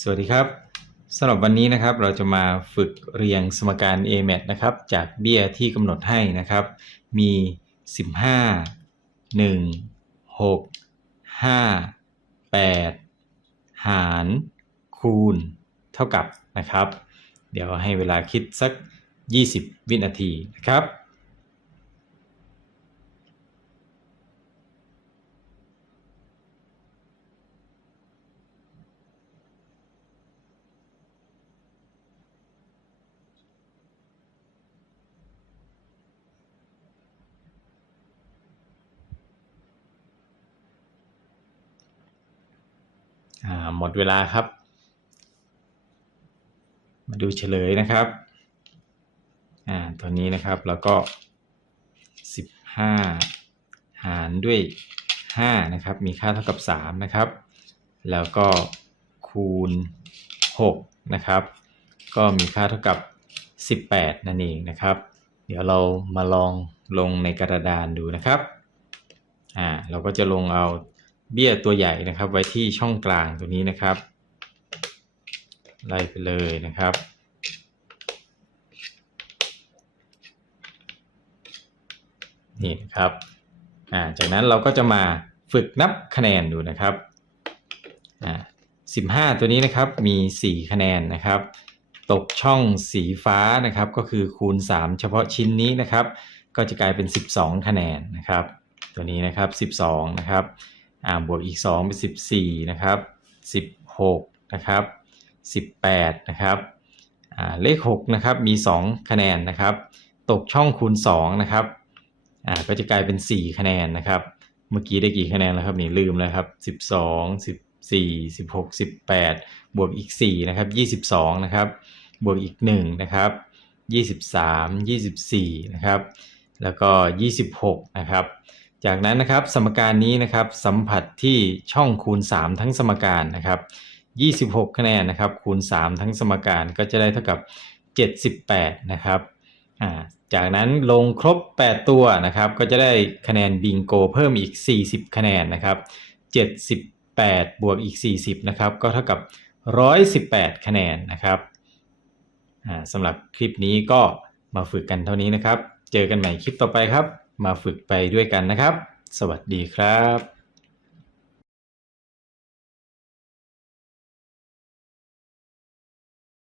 สวัสดีครับสำหรับวันนี้นะครับเราจะมาฝึกเรียงสมการ a m a t นะครับจากเบี้ยที่กำหนดให้นะครับ มี 15 1 6 5 8 หาร คูณ เท่ากับนะครับ เดี๋ยวให้เวลาคิดสัก 20 วินาทีนะครับ หมดเวลาครับ มาดูเฉลยนะครับอ่าตัวนี้นะครับแล้วก็ 15 หารด้วย 5 นะครับ มีค่าเท่ากับ 3 นะครับ แล้วก็คูณ 6 นะครับ ก็มีค่าเท่ากับ 18 นั่นเองนะครับ เดี๋ยวเรามาลองลงในกระดานดูนะครับอ่าเราก็จะลงเอา เบี้ยตัวใหญ่นะครับ ไว้ที่ช่องกลางตัวนี้นะครับไล่ไปเลยนะครับ นี่นะครับอ่าจากนั้นเราก็จะมาฝึกนับคะแนนดูนะครับอ่า15ตัวนี้นะครับมี 4 คะแนนนะครับ ตกช่องสีฟ้านะครับ ก็คือคูณ 3 เฉพาะชิ้นนี้นะครับ ก็จะกลายเป็น 12 คะแนนนะครับ ตัวนี้นะครับ 12 นะครับ อ่าบวกอีก 2 เป็น 14 นะครับ 16 นะครับ 18 นะครับอ่าเลข 6 นะครับ มี 2 คะแนนนะครับ ตกช่องคูณ 2 นะครับอ่าก็จะกลายเป็น 4 คะแนนนะครับ เมื่อกี้ได้กี่คะแนนแล้วครับนี่ลืมแล้วครับ 12 14 16 18 บวกอีก 4 นะครับ 22 นะครับ บวกอีก 1 นะครับ 23 24 นะครับ แล้วก็ 26 นะครับ จากนั้นนะครับสมการนี้นะครับสัมผัสที่ช่องคูณ 3 ทั้งสมการนะครับ26 คะแนนนะครับคูณ 3 ทั้งสมการก็จะได้เท่ากับ 78 นะครับจากนั้นลงครบ 8 ตัวนะครับก็จะได้คะแนนบิงโกเพิ่มอีก 40 คะแนนนะครับ78 บวกอีก 40 นะครับก็เท่ากับ 118 คะแนนนะครับสำหรับคลิปนี้ก็มาฝึกกันเท่านี้นะครับ เจอกันใหม่คลิปต่อไปครับ มาฝึกไปด้วยกันนะครับ สวัสดีครับ